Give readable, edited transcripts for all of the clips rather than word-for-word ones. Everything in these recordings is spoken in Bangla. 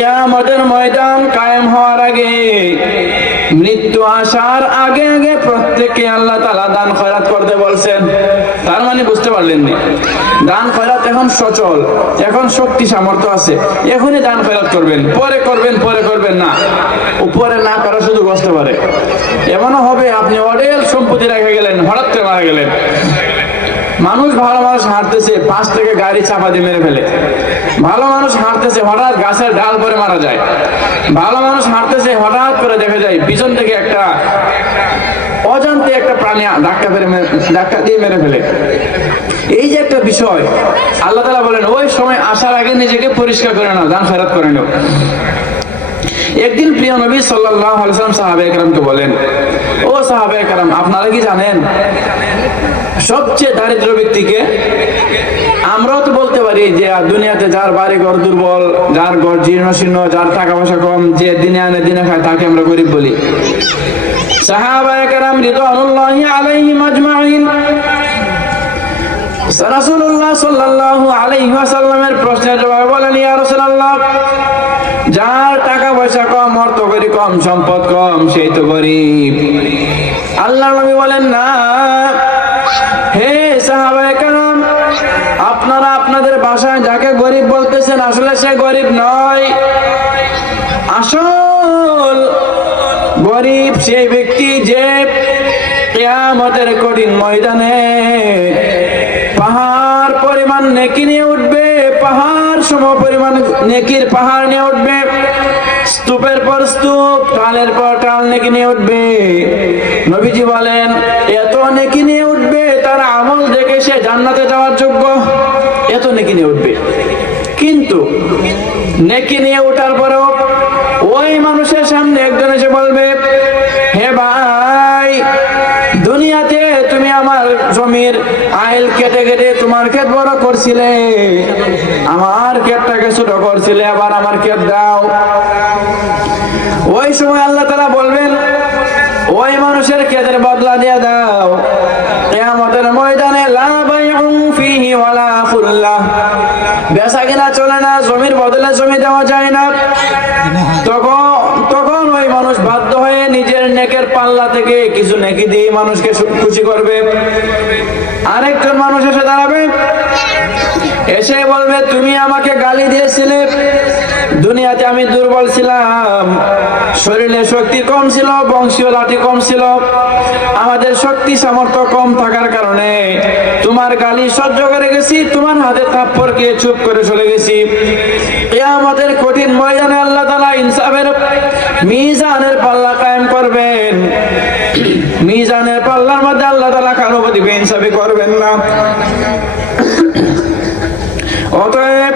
কিয়ামতের ময়দান কায়েম হওয়ার আগে, মৃত্যু আসার আগে আগে প্রত্যেককে আল্লাহ তাআলা দান খয়রাত করতে বলছেন। তার মানে বুঝতে পারলেন না, দান খয়রাত এখন সচল, এখন শক্তি সামর্থ্য আছে, এখনই দান খয়রাত করবেন, পরে করবেন না। উপরে না করা শুধু কষ্ট পারে। এমনও হবে আপনি অঢেল সম্পত্তি রেখে গেলেন, হঠাৎ করে মারা গেলেন। ভালো মানুষ হাঁটতেছে, পাশ থেকে গাড়ি চাপা দিয়ে মেরে ফেলে। ভালো মানুষ হাঁটতেছে, হঠাৎ গাছের ডাল পরে মারা যায়। ভালো মানুষ হাঁটতেছে, হঠাৎ করে দেখা যায় পিছন থেকে একটা অজান্তে একটা প্রাণী ধাক্কা দিয়ে মেরে ফেলে। এই যে একটা বিষয়, আল্লাহ তাআলা বলেন ওই সময় আসার আগে নিজেকে পরিষ্কার করে নাও, দান খয়রাত করে নাও। একদিন প্রিয় নবী সাল্লাল্লাহু আলাইহি ওয়াসাল্লাম সাহাবায়ে কেরামকে বলেন, ও সাহাবায়ে কেরাম, আপনারা কি জানেন সবচেয়ে দারিদ্র ব্যক্তিকে? আমরাও তো বলতে পারি যে দুনিয়াতে যার বাড়ি ঘর দুর্বল, যার ঘর জীর্ণ শীর্ণ, যার টাকা পয়সা কম, যে দিনে আনে দিনে খায়, তাকে আমরা গরিব বলি। সাহাবায়ে কেরাম রিদওয়ানুল্লাহি আলাইহিম আজমাইন রাসূলুল্লাহ সাল্লাল্লাহু আলাইহি ওয়াসাল্লামের প্রশ্নের জবাবে বলেন, ইয়া রাসূলুল্লাহ, যার টাকা পয়সা কম, অর্থ করি কম, সম্পদ কম, সেই তো গরিব। আল্লাহর নবী বলেন, না হে সাহাবায়ে কেরাম, আপনারা আপনাদের ভাষায় যাকে গরিব বলতেছেন আসলে সে গরিব নয়। আসল গরিব সেই ব্যক্তি যে কিয়ামতের কঠিন ময়দানে পাহাড় পরিমাণ নেকি নিয়ে উঠবে, পাহাড় সম পরিমাণ নেকির পাহাড় নিয়ে উঠবে, স্তূপের পর স্তূপ, টালের পর টাল নেকি নিয়ে উঠবে। নবীজি বলেন এত নেকি নিয়ে উঠবে, তার আমল দেখে সে জান্নাতে যাওয়ার যোগ্য, এত নেকি নিয়ে উঠবে। কিন্তু নেকি নিয়ে ওঠার পরেও ওই মানুষের সামনে একজন এসে বলবে, হে ভাই, দুনিয়াতে তুমি আমার জমির আইল কেটে কেটে তোমার ক্ষেত বড় করছিলে, আমার ক্ষেতটাকে ছোট করছিলে, আবার আমার ক্ষেত দাও। ওই সময় আল্লাহ তাআলা বলবেন, ওই মানুষের ক্ষেতের বদলা দিয়ে দাও। কিয়ামতের ময়দানে লা বাইউন ফিহি ওয়ালা খুল্লাহ, বেচা কিনা চলে না, জমির বদলে জমি দেওয়া যায় না। তখন ওই মানুষ বাধ্য হয়ে নিজের নেকের পাল্লা থেকে কিছু নেকি দিয়ে মানুষকে খুশি করবে। আরেকজন মানুষ এসে দাঁড়াবে, এসে বলবে, তুমি আমাকে গালি দিয়েছিলে, দুনিয়াতে আমি দুর্বল ছিলাম, শরীরে শক্তি কম ছিল, বংশীয় লাঠি কম ছিল, আমাদের শক্তি সামর্থ্য কম থাকার কারণে তোমার গালি সহ্য করে গেছি, তোমার হাতে থাপ্পড় খেয়ে চুপ করে চলে গেছি। কিয়ামতের কঠিন ময়দানে আল্লাহ তাআলা ইনসাফের মিজানের পাল্লা কায়েম করবেন। মিজানের পাল্লার মধ্যে আল্লাহ তাআলা কারো প্রতি বেইনসাফি করবেন না। অতএব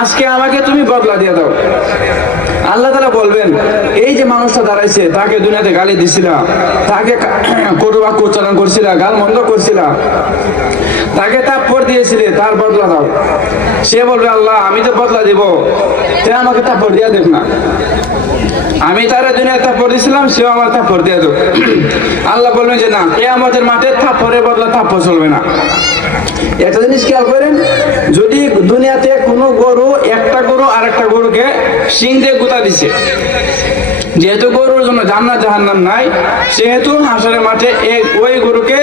আজকে আমাকে তুমি বদলা দিয়ে দাও। আল্লাহ তাআলা বলবেন, এই যে মানুষটা দাঁড়াইছে, তাকে দুনিয়াতে গালি দিছিলা, তাকে কটু বাক্য উচ্চারণ করছিলা, গালমন্দ করছিলা, তাকে থাপ্পড় দিয়েছিলে, তার বদলা দাও। সে বলবে, আল্লাহ আমি তো বদলা দিব, সে আমাকে থাপ্পড় দিয়ে দেব না। আমি তারা দুনিয়ায় থাপ্পড় দিয়েছিলাম, সেও আমার থাপ্পড় দিয়ে দেব। আল্লাহ বলবেন যে না, কিয়ামতের মাঠে থাপ্পড়ের বদলা থাপ্পড় চলবে না। একটা জিনিস খেয়াল করেন, যদি দুনিয়াতে কোনো গরু, একটা গরু আরেকটা গরুকে শিং দিয়ে গুতা দিছে, যেহেতু গরুর জন্য জান্নাত জাহান্নাম নাই, সেহেতু হাসরের মাঠে ওই গরুকে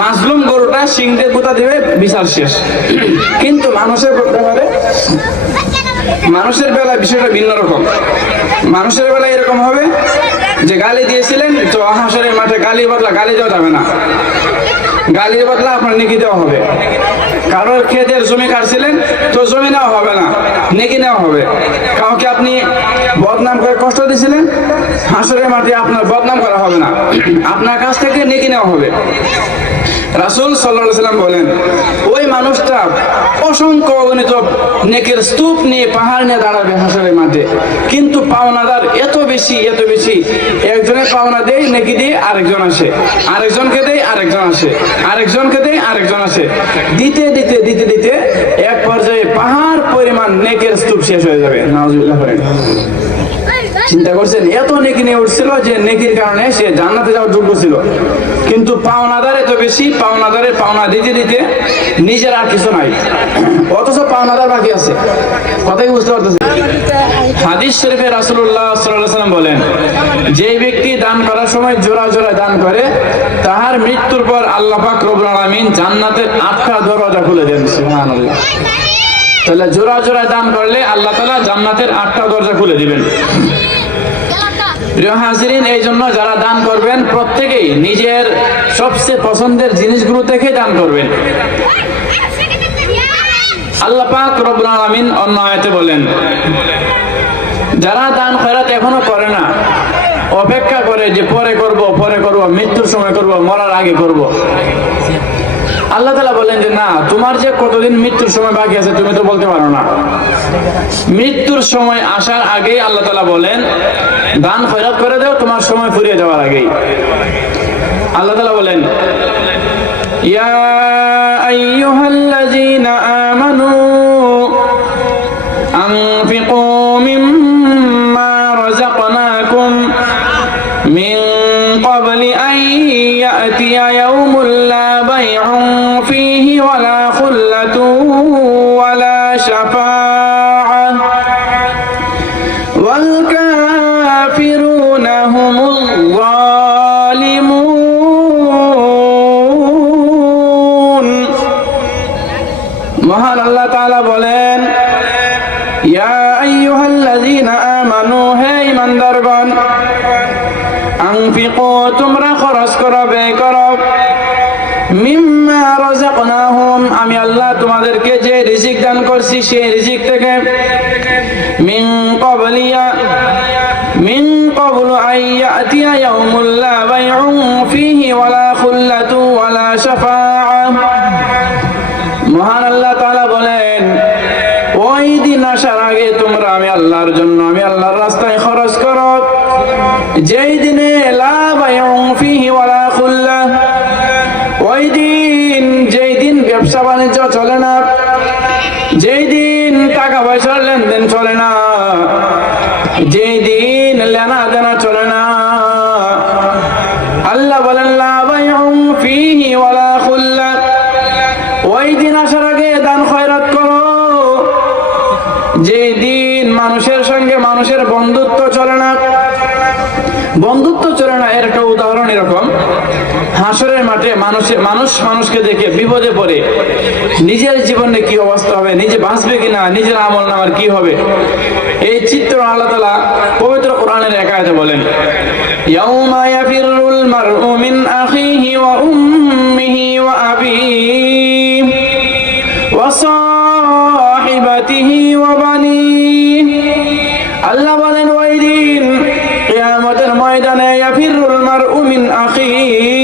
মাজলুম গরুটা শিং দিয়ে গুতা দিবে, বিচার শেষ। কিন্তু মানুষের ব্যাপারে, মানুষের বেলায় বিষয়টা ভিন্ন রকম। মানুষের বেলায় এরকম হবে যে গালি দিয়েছিলেন, তো হাসরের মাঠে গালির বদলা গালি দেওয়া যাবে না, গালির বদলা আপনার নেকি দেওয়া হবে। কারোর ক্ষেতের জমি কাটছিলেন, তো জমি নেওয়া হবে না, নেকি নেওয়া হবে। কাউকে আপনি বদনাম করে কষ্ট দিয়েছিলেন, হাসরের মাঠে আপনার বদনাম করা হবে না, আপনার কাছ থেকে নেকি নেওয়া হবে। রাসূল সাল্লাল্লাহু আলাইহি ওয়াসাল্লাম বলেন, ওই মানুষটা অসংখ্য অগণিত নেকির স্তূপ নিয়ে, পাহাড় নিয়ে দাঁড়াবে হাসরের মাঠে, কিন্তু পাওনাদার এত বেশি, একজনের পাওনা দেয়, নেকি দিয়ে আরেকজন আসে, আরেকজনকে দেয়, আরেকজন আসে, আরেকজনকে দেয়, আরেকজন আসে, দিতে দিতে দিতে দিতে এক পর্যায়ে পাহাড় পরিমাণ নেকির স্তূপ শেষ হয়ে যাবে। নাউজুবিল্লাহ। চিন্তা করছেন, এত নেকি নিয়ে উঠছিল যে নেকির কারণে সে জান্নাতে যাওয়ার যোগ্য ছিল, কিন্তু পাওনাদার এত বেশি, পাওনাদারের পাওনা দিতে দিতে নিজের আর কিছু নাই, অথচ পাওনাদার বাকি আছে। কথাই বুঝতে পারতেছে? হাদিস শরীফে রাসূলুল্লাহ সাল্লাল্লাহু আলাইহি ওয়াসাল্লাম বলেন, যে ব্যক্তি দান করার সময় জোড়া জোড়া দান করে, তাহার মৃত্যুর পর আল্লাহ পাক রব্বুল আলামিন জান্নাতের 8টা দরজা খুলে দেন। সুবহানাল্লাহ। তাহলে জোড়া জোড়া দান করলে আল্লাহ তাআলা জান্নাতের 8টা দরজা খুলে দিবেন। প্রিয় হাজিরিন, এই জন্য যারা দান করবেন প্রত্যেকেই নিজের সবচেয়ে পছন্দের জিনিসগুলো থেকে দান করবেন। আল্লাহ পাক রব্বুল আলামিন অন্য আয়াতে বলেন, যারা দান খয়রাত এখনো করে না, অপেক্ষা করে যে পরে করব, মৃত্যুর সময় করব, মরার আগে করব, আল্লাহ তাআলা বলেন যে না, তোমার যে কতদিন মৃত্যুর সময় বাকি আছে তুমি তো বলতে পারো না। মৃত্যুর সময় আসার আগে আল্লাহ তাআলা বলেন, দান খয়রাত করে দাও তোমার সময় ফুরিয়ে যাওয়ার আগেই। আল্লাহ তাআলা বলেন, ইয়া আইয়ুহাল্লাযীনা আমানু আনফিকু মিম্মা রাযাকনাকুম মিন ক্বাবলি আন ইয়াতিয়া ইয়াউমুল লা বাইউন ফীহি ওয়ালা খুল্লাতুন ওয়ালা শাফাআহ ওয়াল কাফিরুনা হুমুল যালিমুন। মহান আল্লাহ তাআলা বলেন, ইয়া আইয়ুহাল্লাযীনা আমানু, হে ঈমানদারগণ, আনফিকু, তোমরা খরচ করো, ব্যয় করো, মিম্মা রাযাকনাহুম, আমি আল্লাহ তোমাদেরকে যে রিজিক দান করছি সেই রিজিক থেকে, মিন ক্বাবলু আন ইয়াতিয়া ইয়াউমুল লা বাইউন ফীহি ওয়ালা খুল্লাতুন ওয়ালা শাফাআহ। মহান আল্লাহ তাআলা বলেন, ওই দিন আসার আগে তোমরা আমি আল্লাহর জন্য, আমি আল্লাহর রাস্তায় খরচ করো, যেই দিনে লা বাইউন ফীহি ওয়ালা খুল্লাহ, ওই দিন যেই দিন ব্যবসা বাণিজ্য চলে না, যেই দিন টাকা পয়সার লেনদেন চলে না, যেই দিন লেনা দেনা চলে না। আল্লাহ বলেন, লা বাইউন ফীহি ওয়ালা খুল্লাহ, ওই দিন আসার আগে দান খয়রাত করো, যে দিন মানুষের সঙ্গে মানুষের বন্ধুত্ব চলে না। বন্ধুত্ব চলে না এর একটা উদাহরণ এরকম, হাসরের মাঠে মানুষ মানুষকে দেখে বিপদে পড়ে নিজের জীবনে কি অবস্থা হবে, নিজে বাঁচবে কিনা, নিজের আমল নামার কি হবে, এই চিত্র আল্লাহ তাআলা পবিত্র কোরআনের এক আয়াতে বলেন, ইয়াউমা ইয়াফিরুল মারউ মিন আখিহি ওয়া উম্মিহি ওয়া আবিহি ওয়া সাহিবাতিহি ওয়া বানিহি। আল্লাহ বলেন, ওই দিন কিয়ামতের ময়দানে ইয়াফিরুল মারউ মিন আখিহি,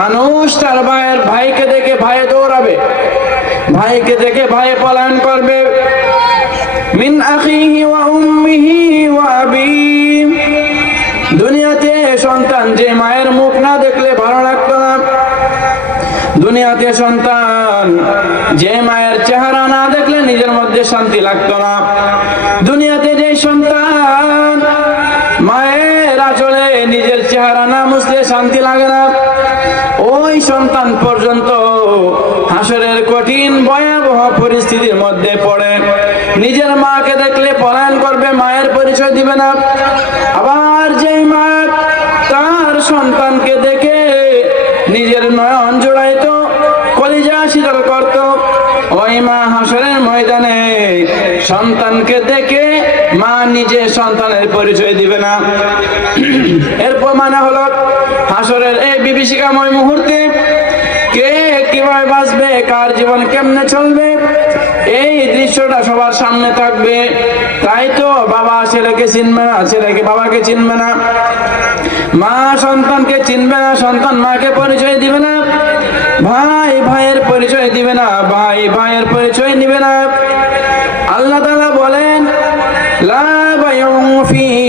মানুষ তার ভাইকে দেখে ভাই দৌড়াবে, ভাইকে দেখে ভাই পলায়ন করবে। মিন আখিহি ওয়া উম্মিহি ওয়া আবিহি, দুনিয়াতে সন্তান যে মায়ের মুখ না দেখলে ভালো লাগতো না, দুনিয়াতে সন্তান যে মায়ের চেহারা না দেখলে নিজের মধ্যে শান্তি লাগতো না, দুনিয়াতে যে সন্তান মায়ের আঁচলে নিজের চেহারা না মুছলে শান্তি লাগে না, ওই সন্তান পর্যন্ত হাসরের কঠিন ভয়াবহ পরিস্থিতির মধ্যে পড়ে নিজের মাকে দেখলে পলায়ন করবে, মায়ের পরিচয় দিবে না। আবার যেই মা তার সন্তানকে দেখে নিজের নয়ন জোড়াইতো, কলিজা শীতল করত, ওই মা হাসরের ময়দানে সন্তানকে দেখে মা নিজে সন্তানের পরিচয় দিবে না। এরপর মানে হলো হাসরের এই বিভীষিকাময় মুহূর্তে কে কিভাবে বাঁচবে, কার জীবন কেমনে চলবে, এই দৃশ্যটা সবার সামনে থাকবে। তাই তো বাবা ছেলেকে চিনবে না, ছেলেকে বাবাকে চিনবে না, মা সন্তানকে চিনবে না, সন্তান মাকে পরিচয় দিবে না, ভাই ভাইয়ের পরিচয় দিবে না, ভাই ভাইয়ের পরিচয় নিবে না। আল্লাহ তাআলা বলেন, লা বাইউন ফীহি